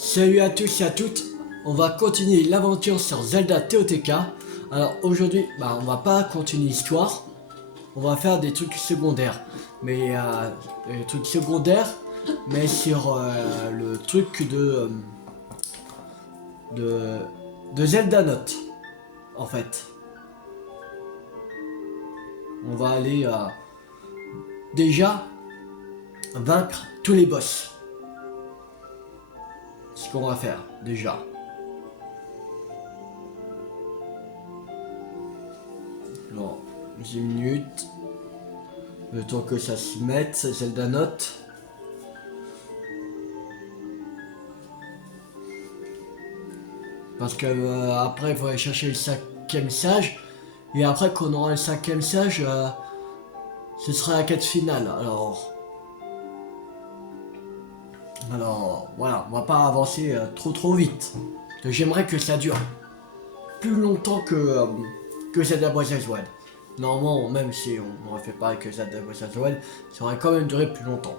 Salut à tous et à toutes, on va continuer l'aventure sur Zelda TOTK. Alors aujourd'hui, on va pas continuer l'histoire, on va faire des trucs secondaires. Mais des trucs secondaires, mais sur le truc de, de Zelda Note, en fait. On va aller déjà vaincre tous les boss. C'est ce qu'on va faire déjà. Alors, 10 minutes. Le temps que ça se mette, Zelda Note. Parce que après, il faut aller chercher le 5e sage. Et après qu'on aura le 5e sage, ce sera la quête finale. Alors voilà, on va pas avancer trop vite. J'aimerais que ça dure plus longtemps que Zelda Breath of the Wild. Normalement, même si on n'aurait fait pas avec Zelda Breath of the Wild, ça aurait quand même duré plus longtemps.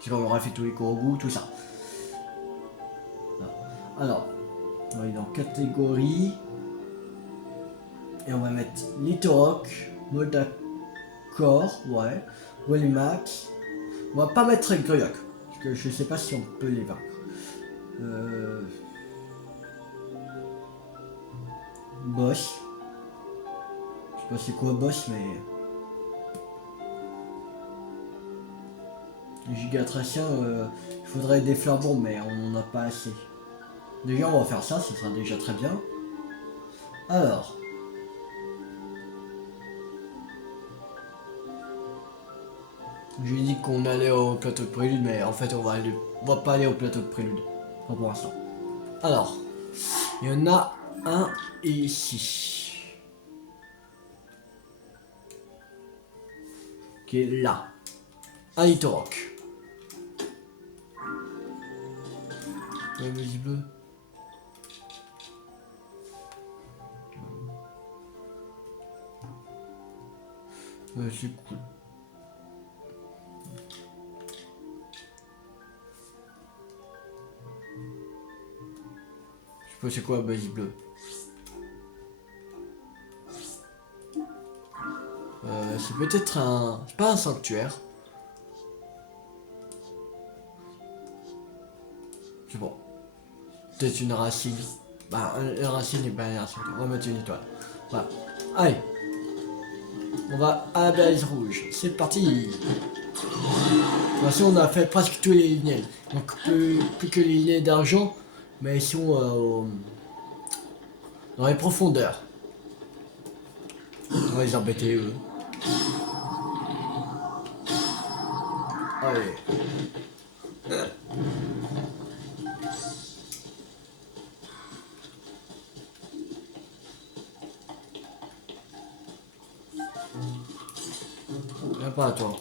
C'est quand on aurait fait tous les Korogu, tout ça. Alors, on va aller dans catégorie. Et on va mettre Litorok, Moldacor, ouais, Wellmax. On va pas mettre Greyok, parce que je sais pas si on peut les vaincre. Boss. Je sais pas c'est quoi boss, mais... Gigatracien, il faudrait des fleurs bombes, mais on n'en a pas assez. Déjà, on va faire ça, ce sera déjà très bien. Alors... J'ai dit qu'on allait au plateau de prélude, mais en fait on va pas aller au plateau de prélude. Pas pour l'instant. Alors, il y en a un ici. Qui est là. Un Litorok. Visible. C'est cool. Je sais pas c'est quoi la base bleue. C'est peut-être un... C'est pas un sanctuaire. C'est bon. Peut-être une racine. Une racine et un sanctuaire. On va mettre une étoile. Voilà. Allez. On va à la base rouge. C'est parti. De toute façon, on a fait presque tous les lignes. Donc plus que les lignes d'argent. Mais ils sont dans les profondeurs. On va les embêter eux. Allez. Viens pas à toi.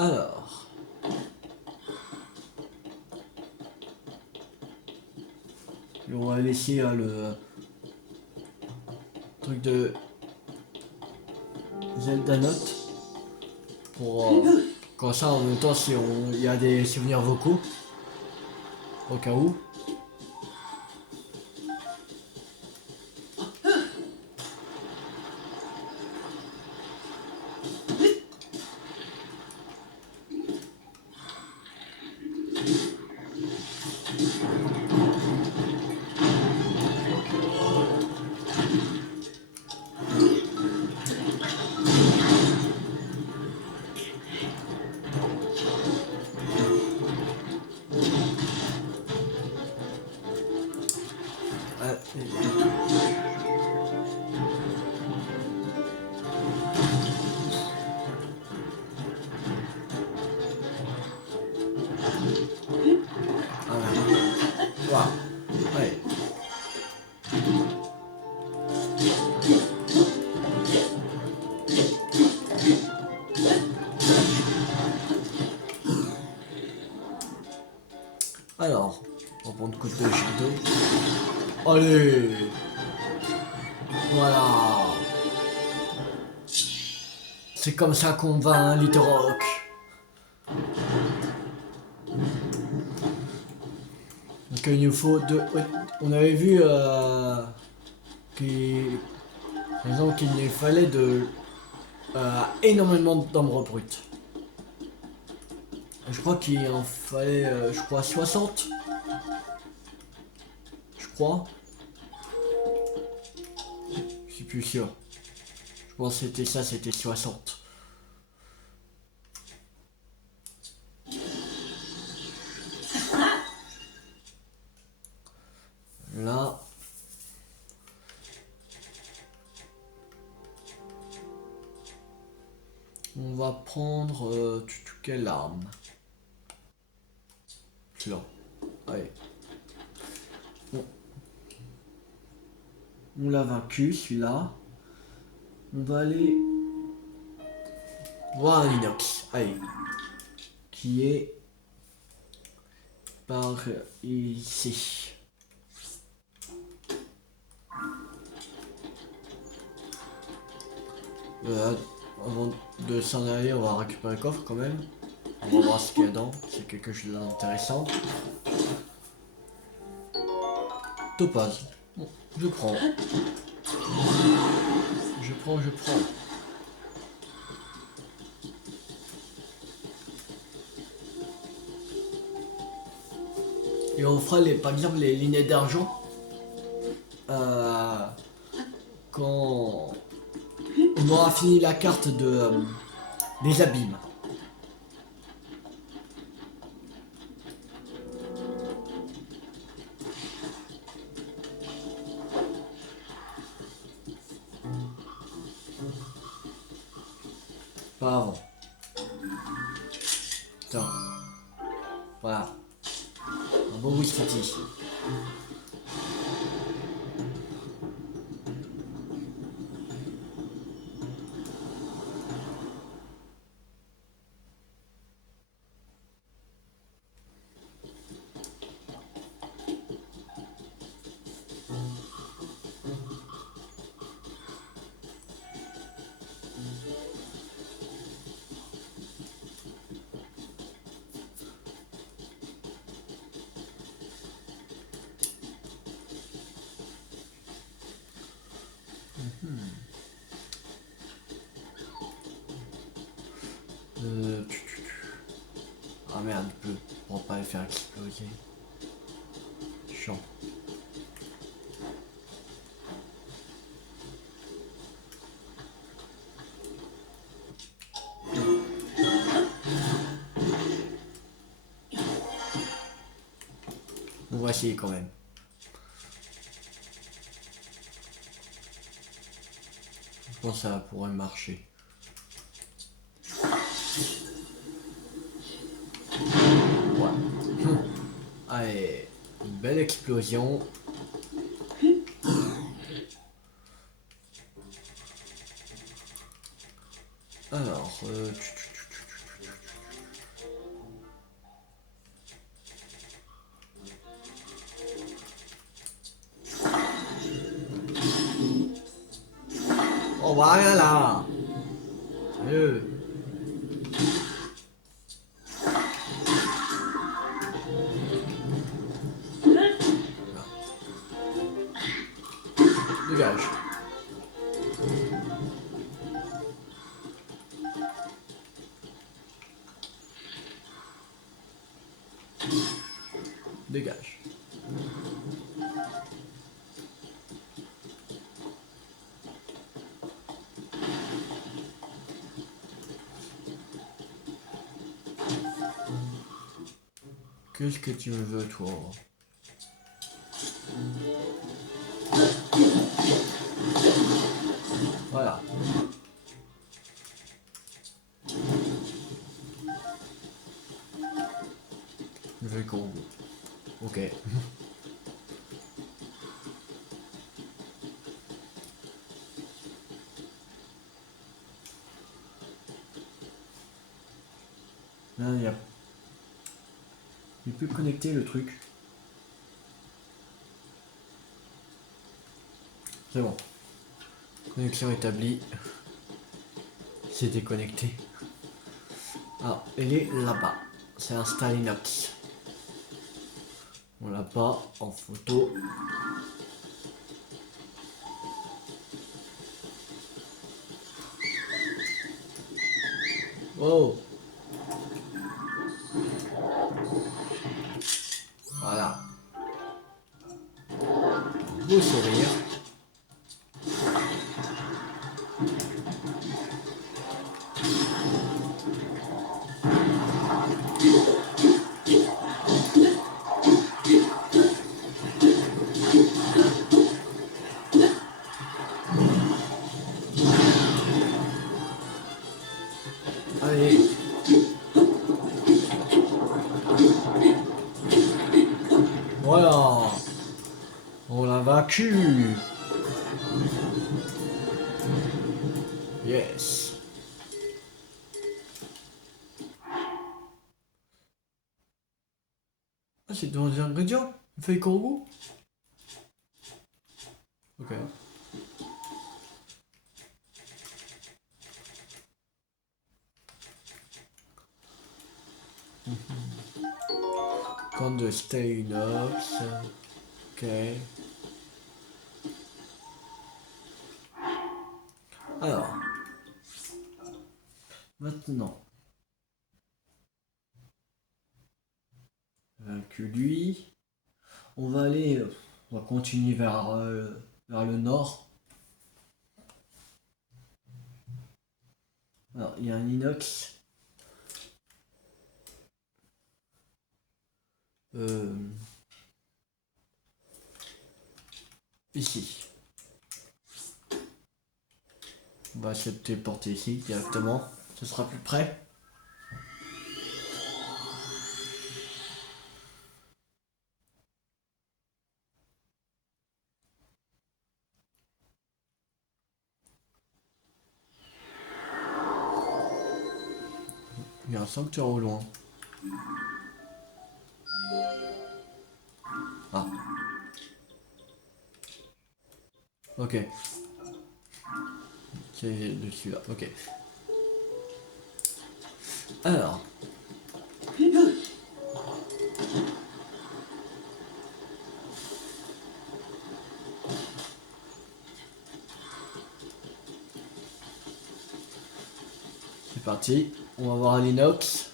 Alors. On va laisser le truc de Zelda Note pour comme ça en même temps si il y a des souvenirs vocaux au cas où. Wow. Ouais. Alors, on va prendre côté château. Allez. Voilà. C'est comme ça qu'on va un Little Rock. Donc il nous faut deux. On avait vu qu'il qu'il fallait énormément d'ambre brut. Je crois qu'il en fallait, je crois, 60. Je crois. Je suis plus sûr. Je pense que c'était ça, c'était 60. Là. On va prendre... quelle arme? Celui-là. Allez. Bon. On l'a vaincu, celui-là. On va aller... voir un inox. Allez. Qui est... par ici. Avant de s'en aller, on va récupérer le coffre quand même. On va voir ce qu'il y a dedans. C'est quelque chose d'intéressant. Topaz. Bon, je prends. Je prends. Et on fera par exemple les lunettes d'argent. Quand on aura fini la carte des abîmes. Pas avant. Tiens. Voilà. Un bon whisky. Ah merde, pour pas les faire exploser. Chiant. On va essayer quand même. Je pense que ça pourrait marcher. Ouais. Allez, une belle explosion. Alors, oh voilà. Dégage. Dégage. Qu'est-ce que tu me veux, toi? Voilà. Je vais qu'on... Ok. Là, il Il peut connecter le truc. C'est bon. Connexion établie. C'est déconnecté. Ah, elle est là-bas. C'est un Stalinox. On l'a pas en photo. Oh. Voilà. Beau sourire. Allez. Voilà. On l'a vaincu. Yes. Ah, c'est dans les ingrédients. Feuille corbeau. Ok. Corne de Stalinox. Ok. Alors. Maintenant. Que lui. On va aller. On va continuer vers le nord. Alors, il y a un inox. Ici. On va se téléporter ici directement. Ce sera plus près. Il y a un sanctuaire au loin. Ah. Ok. C'est dessus là. Ok. Alors. C'est parti. On va voir l'inox.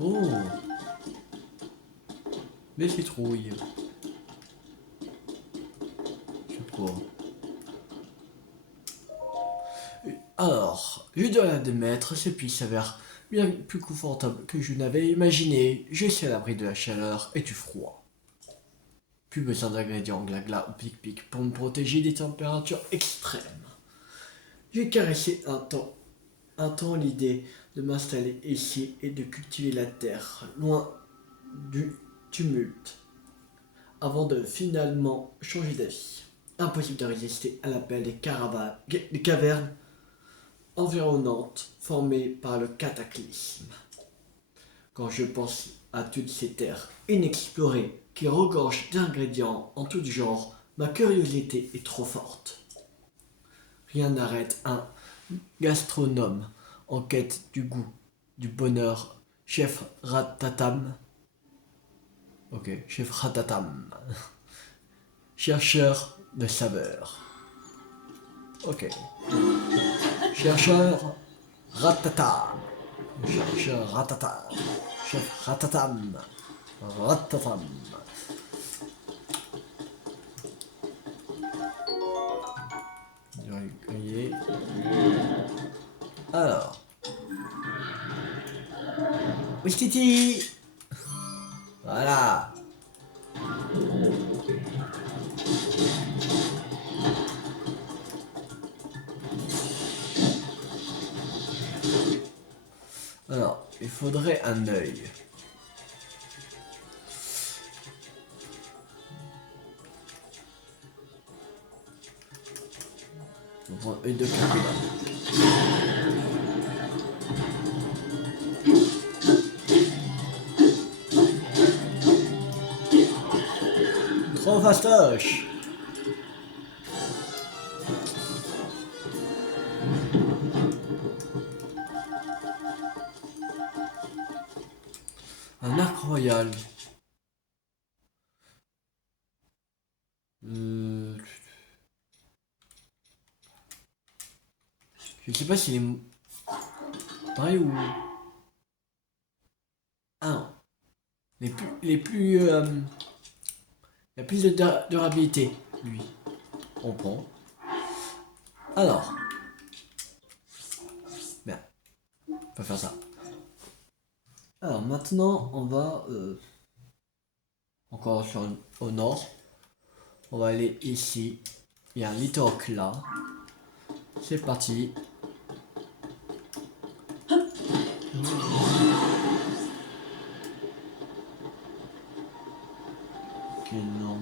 Oh. Les citrouilles. Je sais pas. Alors, je dois l'admettre, ce puits s'avère bien plus confortable que je n'avais imaginé. Je suis à l'abri de la chaleur et du froid. Plus besoin d'ingrédients gla-gla ou pic-pic pour me protéger des températures extrêmes. J'ai caressé un temps l'idée de m'installer ici et de cultiver la terre, loin du tumulte, avant de finalement changer d'avis. Impossible de résister à l'appel des cavernes environnantes formées par le cataclysme. Quand je pense à toutes ces terres inexplorées qui regorgent d'ingrédients en tout genre, ma curiosité est trop forte. Rien n'arrête un gastronome en quête du goût, du bonheur, chef Ratatam. Ok, chef Ratatam. Chercheur de saveurs. Ok. Chercheur Ratatam. Chercheur Ratatam. Chef Ratatam. Ratatam. Griller. Alors. Ouistiti. Voilà. Alors, il faudrait un œil. On va prendre une de calcul. Trop fastoche. Un arc royal. Je sais pas s'il est pareil ou... Ah non. Il y a plus de durabilité, lui. On prend. Alors. Merde. On peut faire ça. Alors maintenant, on va... encore au nord. On va aller ici. Il y a un littoral là. C'est parti. Ok, non.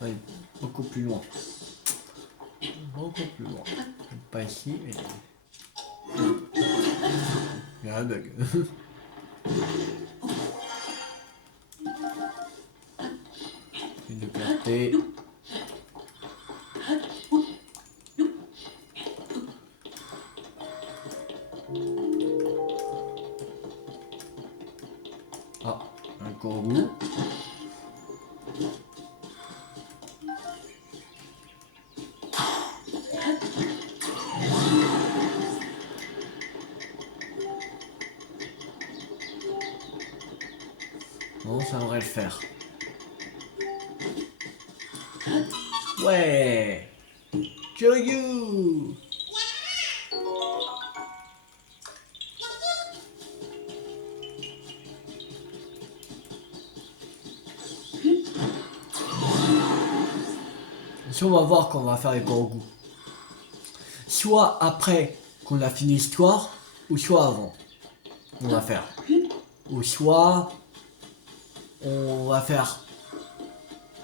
Ouais, beaucoup plus loin. Beaucoup plus loin. Pas ici, mais... Il y a un bug. Une de clarté. Ah, un corbeau. Bon, ça devrait le faire. Ouais! Curieux! Si on va voir qu'on va faire les gourgous. Soit après qu'on a fini l'histoire, ou soit avant. On va faire. Ou soit on va faire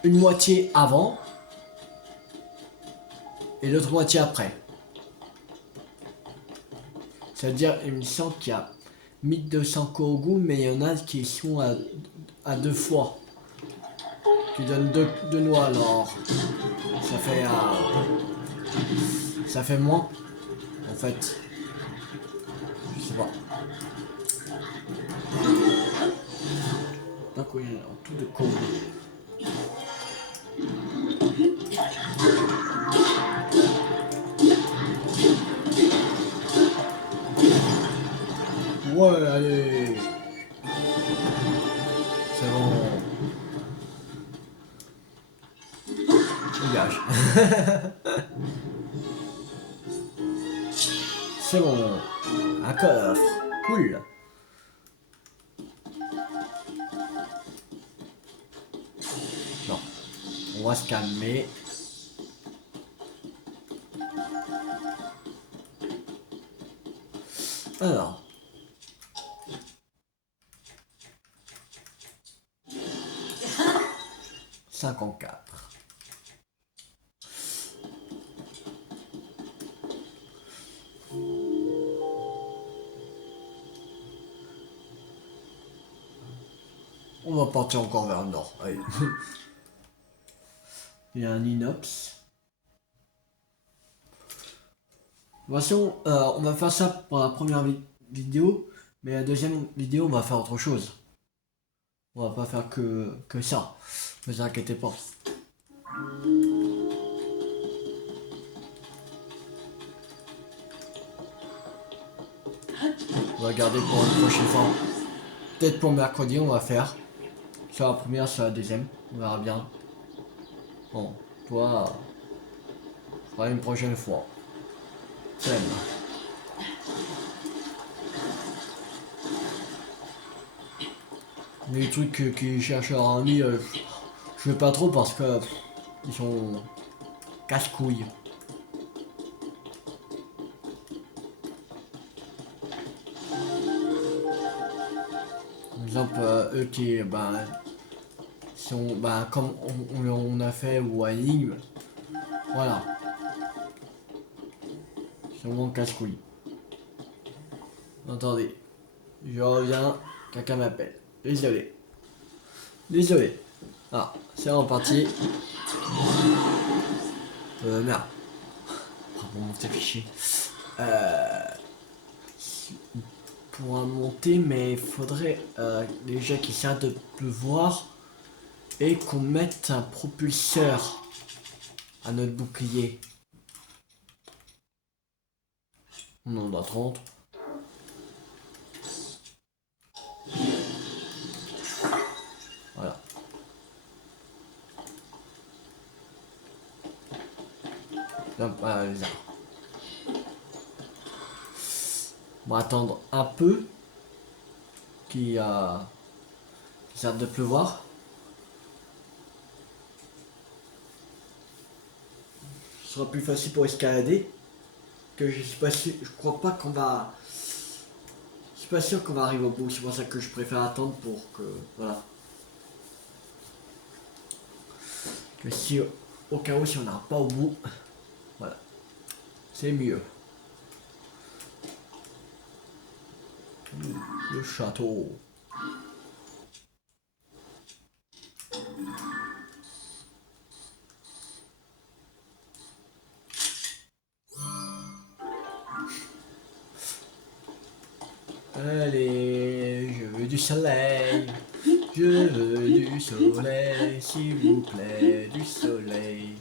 une moitié avant et l'autre moitié après. C'est-à-dire, il me semble qu'il y a 1200 gourgous, mais il y en a qui sont à deux fois. Qui donnent deux noix, alors ça fait moins, en fait. Je sais pas. Donc oui, en tout de gourgous. Ouais, allez. C'est bon. Dégage. C'est bon. Un coffre. Cool. Non. On va se calmer. Alors. Cinquante-quatre. On va partir encore vers le nord. Allez. Il y a un inox. De toute façon, on va faire ça pour la première vidéo, mais la deuxième vidéo, on va faire autre chose. On va pas faire que ça. Ne vous inquiétez pas. On va garder pour une prochaine fois. Peut-être pour mercredi, on va faire. Soit la première, soit la deuxième. On verra bien. Bon, toi, on fera une prochaine fois. Salut. Les trucs qui cherchent leur ami, je veux pas trop parce que ils sont casse-couilles. exemple, eux qui, sont, comme on a fait ou à Énigme, voilà. C'est vraiment casse-couille. Attendez, je reviens, quelqu'un m'appelle. Désolé. Désolé. Ah, c'est reparti. Merde. Pour monter fichier. Pour monter, mais il faudrait déjà qu'il s'arrête de pleuvoir et qu'on mette un propulseur à notre bouclier. On en a 30. Voilà. Hop, les arbres. On va attendre un peu qu'il s'arrête de pleuvoir. Ce sera plus facile pour escalader. Que je suis pas sûr, je crois pas qu'on va. Je suis pas sûr qu'on va arriver au bout. C'est pour ça que je préfère attendre pour que voilà. Que si au cas où si on n'arrive pas au bout, voilà, c'est mieux. Le château. Allez, je veux du soleil. Je veux du soleil, s'il vous plaît, du soleil.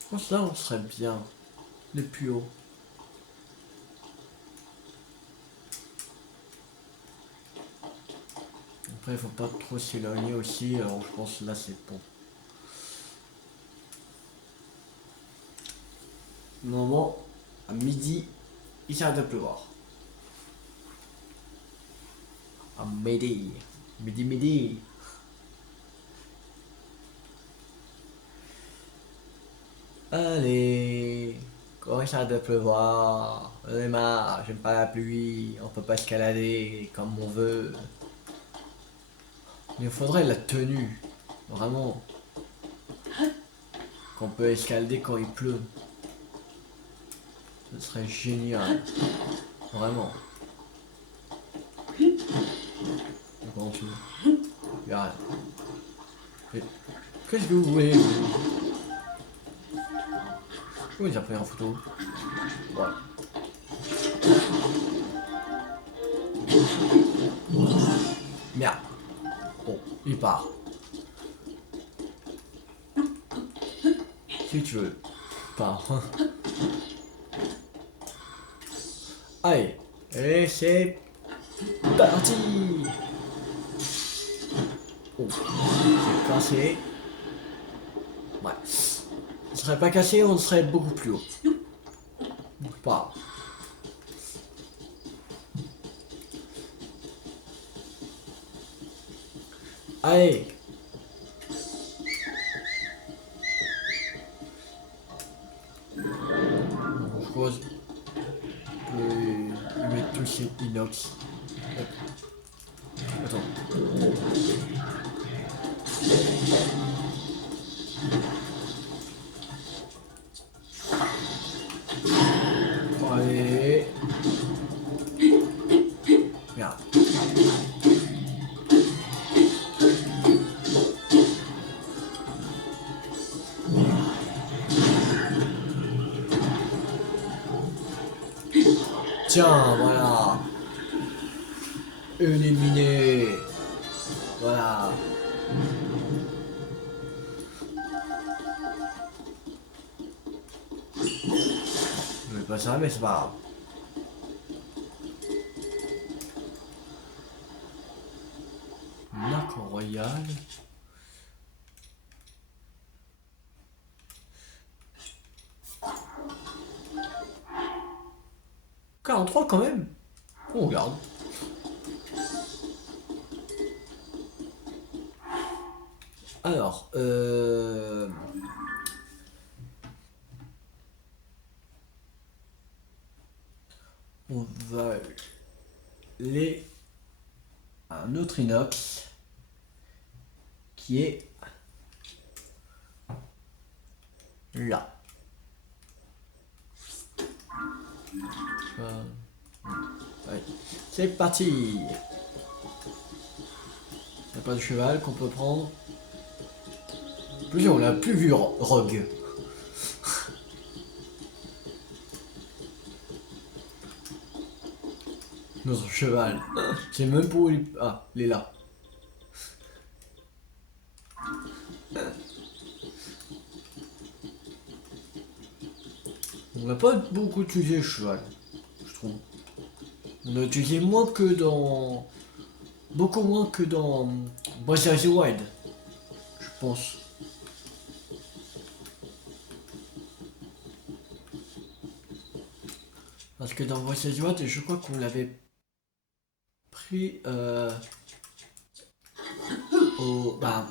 Je pense que là on serait bien. Le plus haut. Après il faut pas trop s'éloigner aussi, alors je pense que là c'est bon. Normalement, à midi, il s'arrête de pleuvoir. À midi. Midi. Allez, quand il s'arrête de pleuvoir, j'en ai marre, j'aime pas la pluie, on peut pas escalader comme on veut. Il nous faudrait la tenue, vraiment, qu'on peut escalader quand il pleut. Ce serait génial, vraiment. Comment tu veux? Regarde. Qu'est-ce que vous voulez? Où il a pris en photo? Ouais. Merde. Bon, il part. Si tu veux. Pars. Allez. Et c'est parti. Oh, c'est cassé. Ouais. Il serait pas cassé, on serait beaucoup plus haut. Pas. Allez. Je crois que je vais mettre tout ces inox. Hop. Attends. Allez. Regarde. Tiens, voilà. Éliminé. Voilà. Je vais pas ça, mais c'est pas grave. Marque royale. Trois quand même. On regarde. Alors, on va les un autre inox qui est là. Ouais. C'est parti. Il n'y a pas de cheval qu'on peut prendre. Plus on l'a plus vu Rogue. Notre cheval. C'est même pas où il... Ah, il est là. On n'a pas beaucoup utilisé le cheval, je trouve. On a utilisé moins que dans... Beaucoup moins que dans Breath of the Wild, je pense. Parce que dans Breath of the Wild, je crois qu'on l'avait pris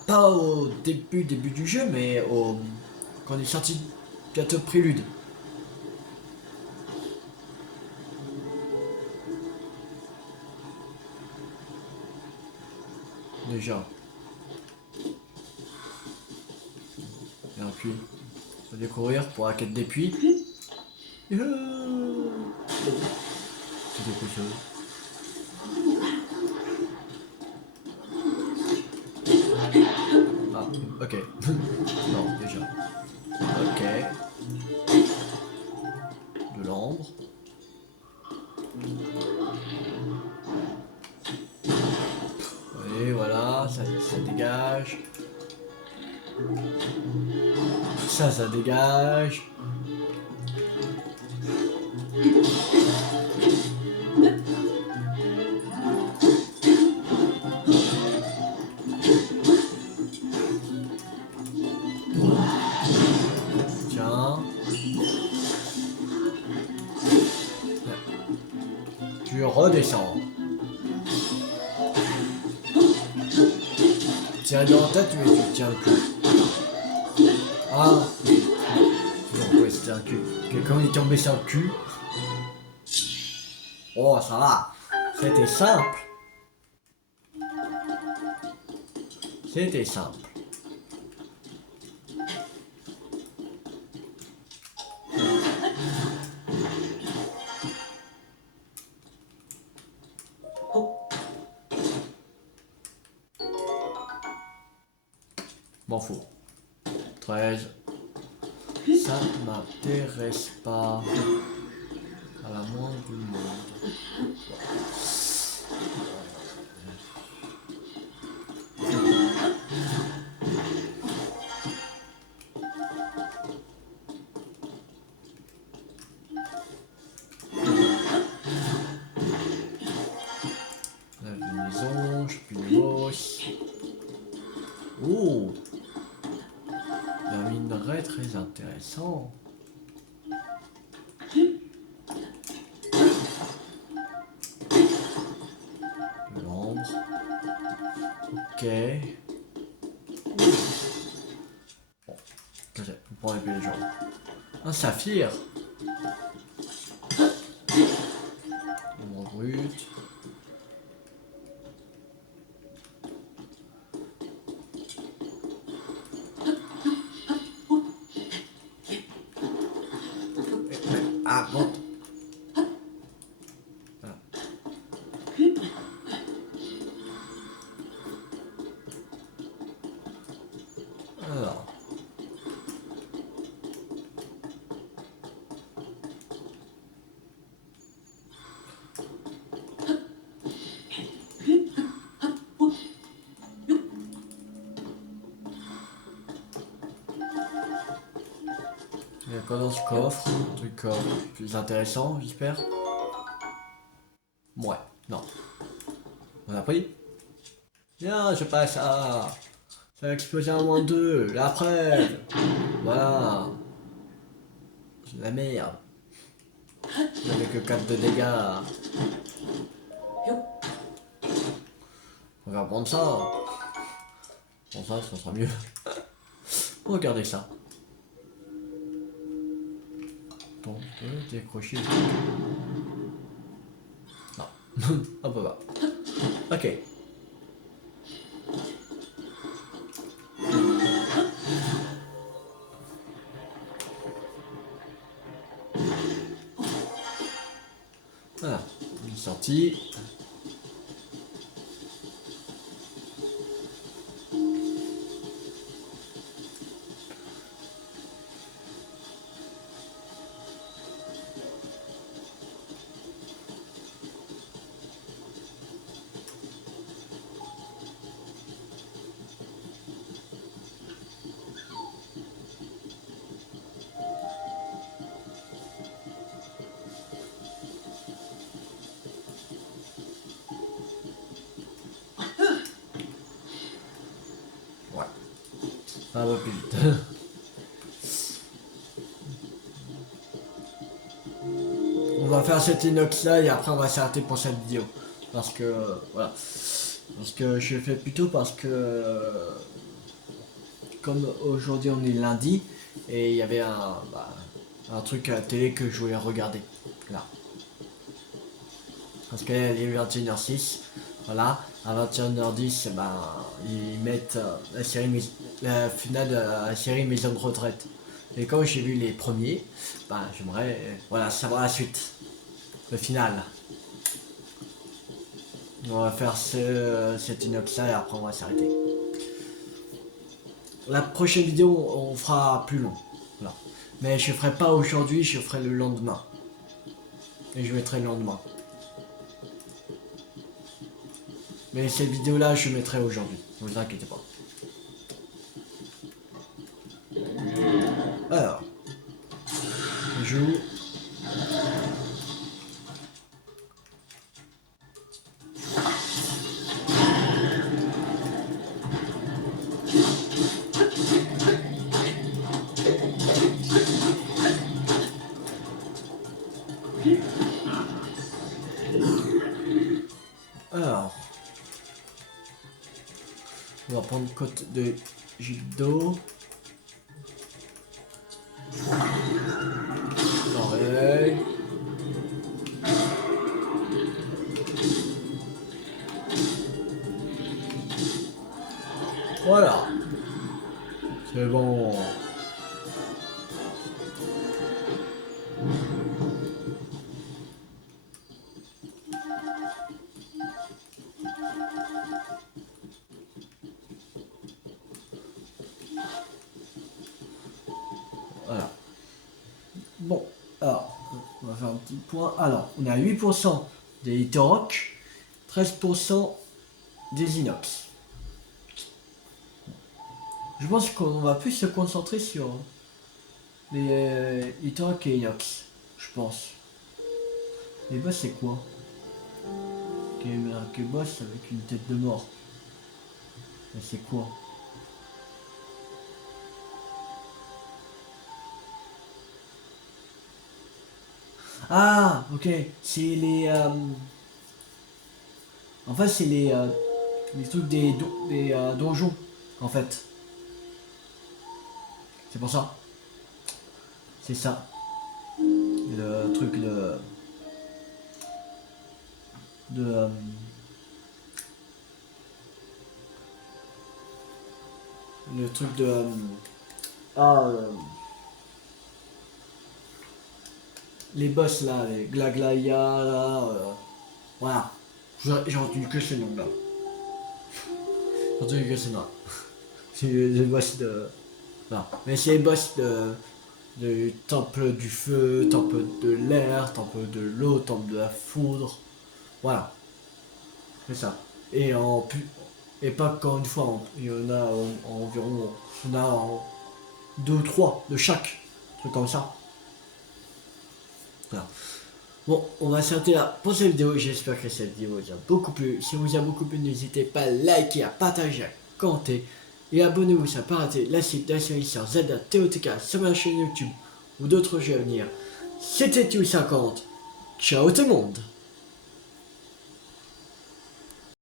pas au début du jeu, mais quand il est sorti bientôt Prélude. Déjà. Et un puits. On va découvrir pour la quête des puits. C'est quelque chose. Ah, ok. Non, déjà. Ok. De l'ambre. Et voilà, ça dégage. Ça dégage. Tiens. Tu redescends. Tiens dans la tête, mais tu tiens le cul. Ah. Non, ouais, c'était un cul. Quelqu'un est tombé sur le cul. Oh, ça va. C'était simple. C'était simple. M'en fous. 13. Ça m'intéresse pas. À la moindre du monde. La maison, je puis le boss. Oh! Un minerai très intéressant. L'ombre. Ok. Bon, on prend les gens. Un saphir. Ombre brute. Ah bon. Alors. Il y a quoi dans ce coffre? Un truc plus intéressant, j'espère. Ouais, non. On a pris? Bien, je passe à... Ça a explosé en moins 2, la preuve. Voilà. C'est de la merde. J'avais que 4 de dégâts. On va prendre ça. Bon ça sera mieux. Regardez ça. On peut décrocher le truc. Non. On peut pas. Ok. sorti. Ça va plus vite. On va faire cet inox là et après on va s'arrêter pour cette vidéo. Parce que voilà. Parce que je fais plutôt parce que comme aujourd'hui on est lundi et il y avait un truc à la télé que je voulais regarder. Là. Parce qu'il est 21h06. Voilà. À 21h10, ils mettent la finale de la série Maison de retraite. Et quand j'ai vu les premiers, j'aimerais savoir la suite. Le final. On va faire cet inox là et après on va s'arrêter. La prochaine vidéo on fera plus long. Voilà. Mais je ferai pas aujourd'hui, je ferai le lendemain. Et je mettrai le lendemain. Mais cette vidéo là je mettrai aujourd'hui, ne vous inquiétez pas. Alors, je joue. Alors, on va prendre côte de judo. Pareil. Voilà. C'est bon. Voilà. Bon, alors, on va faire un petit point. Alors, on a 8% des Hitoroc, 13% des inox. Je pense qu'on va plus se concentrer sur les Hitoroc et inox. Je pense. Les boss, c'est quoi? Quel boss avec une tête de mort? Mais c'est quoi? Ah, ok. C'est les... En fait, c'est les trucs des donjons, en fait. C'est pour ça. C'est ça. Le truc le truc de... les boss là, les Glaglaya là, voilà. J'ai retenu que ce nom là. J'ai retenu que ce nom. C'est les boss de... Non, mais c'est les boss de temple du feu, temple de l'air, temple de l'eau, temple de la foudre. Voilà. C'est ça. Et pas qu'en une fois, il y en a environ... On a 2 ou 3 de chaque. Truc comme ça. Voilà. Bon, on va s'arrêter là pour cette vidéo. J'espère que cette vidéo vous a beaucoup plu. Si vous a beaucoup plu, n'hésitez pas à liker, à partager, à commenter. Et abonnez-vous si vous pas rater la suite de la série sur Zelda TOTK sur ma chaîne YouTube ou d'autres jeux à venir. C'était Tu50. Ciao tout le monde.